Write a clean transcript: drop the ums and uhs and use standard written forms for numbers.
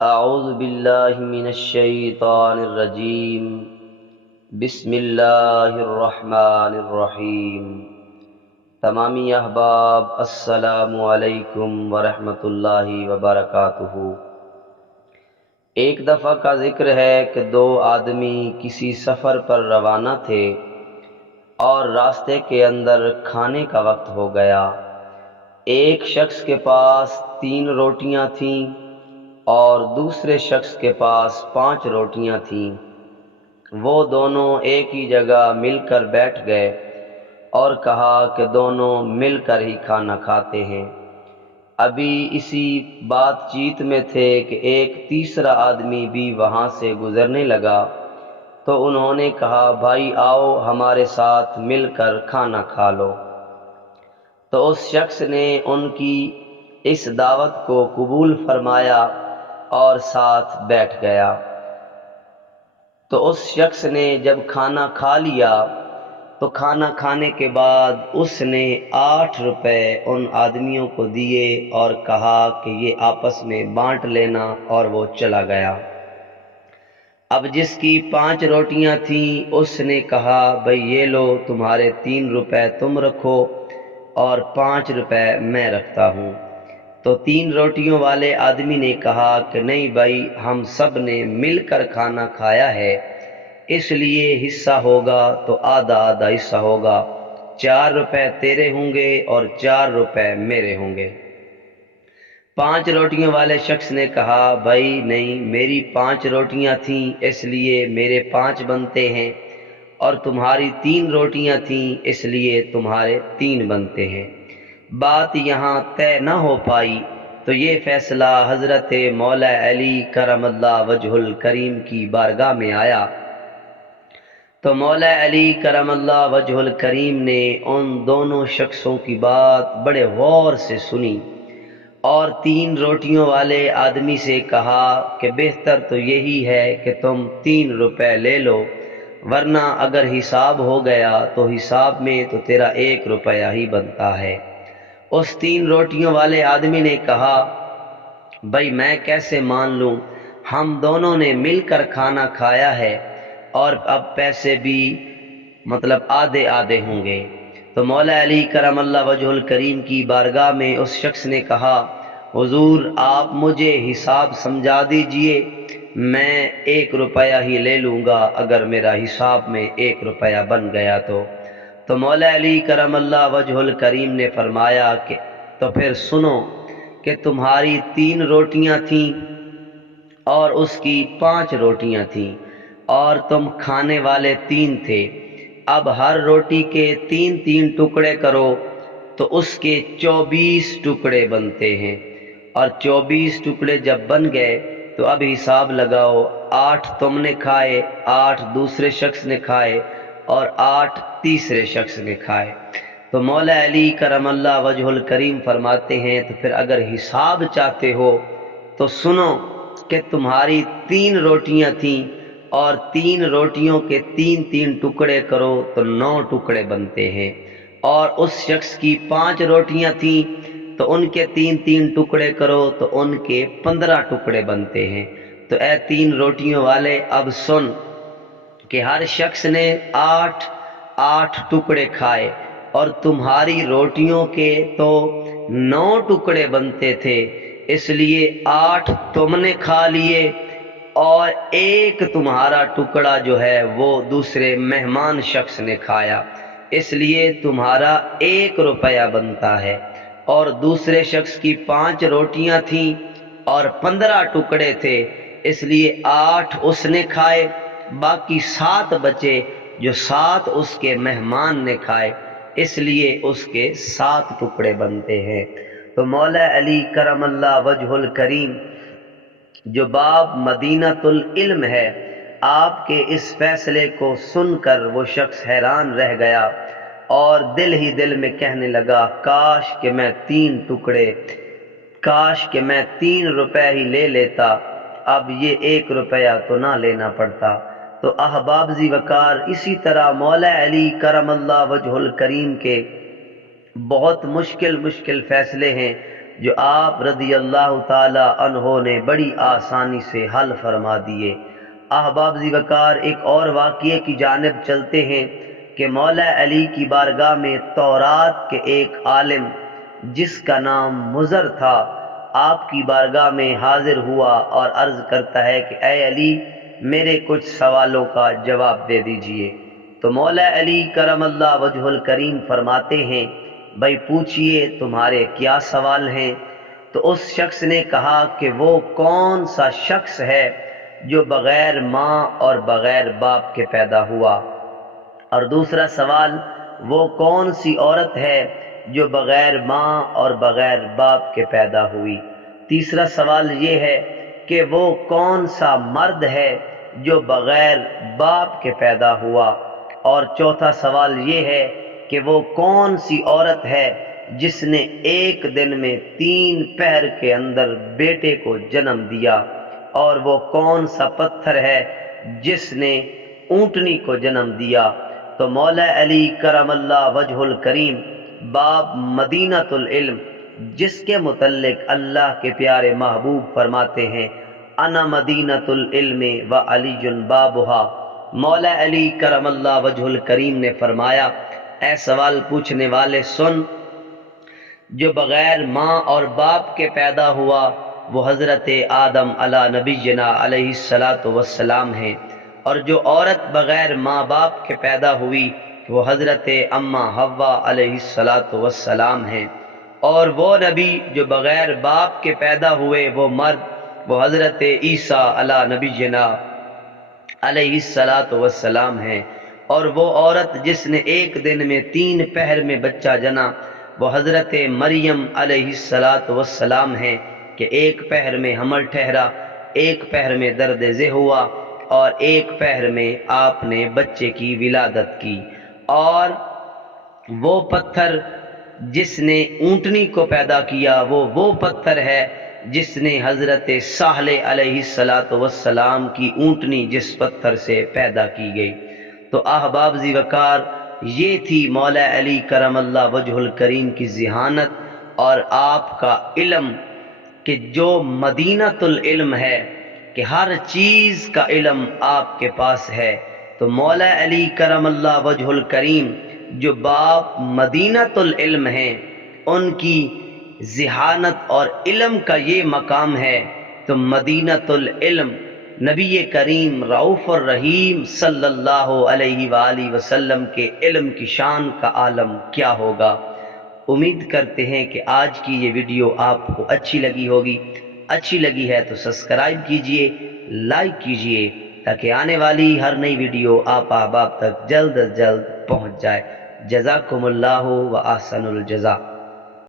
اعوذ باللہ من الشیطان الرجیم بسم اللہ الرحمن الرحیم۔ تمامی احباب السلام علیکم ورحمۃ اللہ وبرکاتہ۔ ایک دفعہ کا ذکر ہے کہ دو آدمی کسی سفر پر روانہ تھے اور راستے کے اندر کھانے کا وقت ہو گیا۔ ایک شخص کے پاس 3 روٹیاں تھیں اور دوسرے شخص کے پاس 5 روٹیاں تھیں۔ وہ دونوں ایک ہی جگہ مل کر بیٹھ گئے اور کہا کہ دونوں مل کر ہی کھانا کھاتے ہیں۔ ابھی اسی بات چیت میں تھے کہ ایک تیسرا آدمی بھی وہاں سے گزرنے لگا، تو انہوں نے کہا بھائی آؤ ہمارے ساتھ مل کر کھانا کھا لو۔ تو اس شخص نے ان کی اس دعوت کو قبول فرمایا اور ساتھ بیٹھ گیا۔ تو اس شخص نے جب کھانا کھا لیا تو کھانا کھانے کے بعد اس نے 8 روپے ان آدمیوں کو دیے اور کہا کہ یہ آپس میں بانٹ لینا، اور وہ چلا گیا۔ اب جس کی 5 روٹیاں تھیں اس نے کہا بھئی یہ لو تمہارے 3 روپے تم رکھو اور 5 روپے میں رکھتا ہوں۔ تو 3 روٹیوں والے آدمی نے کہا کہ نہیں بھائی، ہم سب نے مل کر کھانا کھایا ہے، اس لیے حصہ ہوگا تو آدھا آدھا حصہ ہوگا، 4 روپے تیرے ہوں گے اور 4 روپے میرے ہوں گے۔ 5 روٹیوں والے شخص نے کہا بھائی نہیں، میری 5 روٹیاں تھیں اس لیے میرے 5 بنتے ہیں، اور تمہاری 3 روٹیاں تھیں اس لیے تمہارے 3 بنتے ہیں۔ بات یہاں طے نہ ہو پائی تو یہ فیصلہ حضرت مولا علی کرم اللہ وجہ الکریم کی بارگاہ میں آیا۔ تو مولا علی کرم اللہ وجہ الکریم نے ان دونوں شخصوں کی بات بڑے غور سے سنی اور 3 روٹیوں والے آدمی سے کہا کہ بہتر تو یہی ہے کہ تم 3 روپے لے لو، ورنہ اگر حساب ہو گیا تو حساب میں تو تیرا 1 روپیہ ہی بنتا ہے۔ اس 3 روٹیوں والے آدمی نے کہا بھائی میں کیسے مان لوں، ہم دونوں نے مل کر کھانا کھایا ہے اور اب پیسے بھی آدھے آدھے ہوں گے۔ تو مولا علی کرم اللہ وجہ الکریم کی بارگاہ میں اس شخص نے کہا حضور آپ مجھے حساب سمجھا دیجئے، میں 1 روپیہ ہی لے لوں گا اگر میرا حساب میں 1 روپیہ بن گیا تو مولا علی کرم اللہ وجہ الکریم نے فرمایا کہ تو پھر سنو کہ تمہاری 3 روٹیاں تھیں اور اس کی 5 روٹیاں تھیں اور تم کھانے والے 3 تھے۔ اب ہر روٹی کے 3 ٹکڑے کرو تو اس کے 24 ٹکڑے بنتے ہیں، اور 24 ٹکڑے جب بن گئے تو اب حساب لگاؤ، 8 تم نے کھائے، 8 دوسرے شخص نے کھائے اور 8 تیسرے شخص نے کھائے۔ تو مولا علی کرم اللہ وجہ الکریم فرماتے ہیں تو پھر اگر حساب چاہتے ہو تو سنو کہ تمہاری 3 روٹیاں تھیں اور 3 روٹیوں کے 3 ٹکڑے کرو تو 9 ٹکڑے بنتے ہیں، اور اس شخص کی 5 روٹیاں تھیں تو ان کے 3 ٹکڑے کرو تو ان کے 15 ٹکڑے بنتے ہیں۔ تو اے 3 روٹیوں والے اب سن کہ ہر شخص نے 8 ٹکڑے کھائے اور تمہاری روٹیوں کے تو 9 ٹکڑے بنتے تھے، اس لیے 8 تم نے کھا لیے اور 1 تمہارا ٹکڑا جو ہے وہ دوسرے مہمان شخص نے کھایا، اس لیے تمہارا 1 روپیہ بنتا ہے۔ اور دوسرے شخص کی 5 روٹیاں تھیں اور 15 ٹکڑے تھے، اس لیے 8 اس نے کھائے، باقی 7 بچے جو 7 اس کے مہمان نے کھائے، اس لیے اس کے 7 ٹکڑے بنتے ہیں۔ تو مولا علی کرم اللہ وجہ الکریم جو باب مدینۃ العلم ہے، آپ کے اس فیصلے کو سن کر وہ شخص حیران رہ گیا اور دل ہی دل میں کہنے لگا کاش کہ میں 3 روپے ہی لے لیتا، اب یہ 1 روپیہ تو نہ لینا پڑتا۔ تو احباب ذی وقار، اسی طرح مولا علی کرم اللہ وجہ الکریم کے بہت مشکل فیصلے ہیں جو آپ رضی اللہ تعالی عنہ نے بڑی آسانی سے حل فرما دیے۔ احباب ذی وقار، ایک اور واقعے کی جانب چلتے ہیں کہ مولا علی کی بارگاہ میں تورات کے ایک عالم جس کا نام مضر تھا، آپ کی بارگاہ میں حاضر ہوا اور عرض کرتا ہے کہ اے علی، میرے کچھ سوالوں کا جواب دے دیجئے۔ تو مولا علی کرم اللہ وجہ الکریم فرماتے ہیں، بھائی پوچھئے تمہارے کیا سوال ہیں؟ تو اس شخص نے کہا کہ وہ کون سا شخص ہے جو بغیر ماں اور بغیر باپ کے پیدا ہوا، اور دوسرا سوال، وہ کون سی عورت ہے جو بغیر ماں اور بغیر باپ کے پیدا ہوئی۔ تیسرا سوال یہ ہے کہ وہ کون سا مرد ہے جو بغیر باپ کے پیدا ہوا، اور چوتھا سوال یہ ہے کہ وہ کون سی عورت ہے جس نے ایک دن میں 3 پہر کے اندر بیٹے کو جنم دیا، اور وہ کون سا پتھر ہے جس نے اونٹنی کو جنم دیا۔ تو مولا علی کرم اللہ وجہ الکریم باب مدینۃ العلم، جس کے متعلق اللہ کے پیارے محبوب فرماتے ہیں، انا مدینۃ العلم و علی بابھا۔ مولا علی کرم اللہ وجہ الکریم نے فرمایا، اے سوال پوچھنے والے سن، جو بغیر ماں اور باپ کے پیدا ہوا وہ حضرت آدم علی نبینا علیہ السلام ہیں، اور جو عورت بغیر ماں باپ کے پیدا ہوئی وہ حضرت اماں حوا علیہ السلام ہیں، اور وہ نبی جو بغیر باپ کے پیدا ہوئے وہ مرد وہ حضرت عیسیٰ علی نبینا علیہ السلام ہیں، اور وہ عورت جس نے ایک دن میں 3 پہر میں بچہ جنا وہ حضرت مریم علیہ السلام ہیں کہ ایک پہر میں حمل ٹھہرا، ایک پہر میں درد ذہ ہوا، اور ایک پہر میں آپ نے بچے کی ولادت کی۔ اور وہ پتھر جس نے اونٹنی کو پیدا کیا وہ پتھر ہے جس نے حضرت صالح علیہ السلام کی اونٹنی جس پتھر سے پیدا کی گئی۔ تو احباب ذی وقار، یہ تھی مولا علی کرم اللہ وجہ الکریم کی ذہانت اور آپ کا علم، کہ جو مدینۃ العلم ہے، کہ ہر چیز کا علم آپ کے پاس ہے۔ تو مولا علی کرم اللہ وجہ الکریم جو باپ مدینۃ العلم ہیں، ان کی ذہانت اور علم کا یہ مقام ہے۔ تو مدینۃ العلم نبی کریم رؤوف الرحیم صلی اللہ علیہ وآلہ وسلم کے علم کی شان کا عالم کیا ہوگا۔ امید کرتے ہیں کہ آج کی یہ ویڈیو آپ کو اچھی لگی ہوگی۔ اچھی لگی ہے تو سبسکرائب کیجئے، لائک کیجئے، تاکہ آنے والی ہر نئی ویڈیو آپ احباب تک جلد از جلد پہنچ جائے۔ جزاکم اللہ و احسن الجزا۔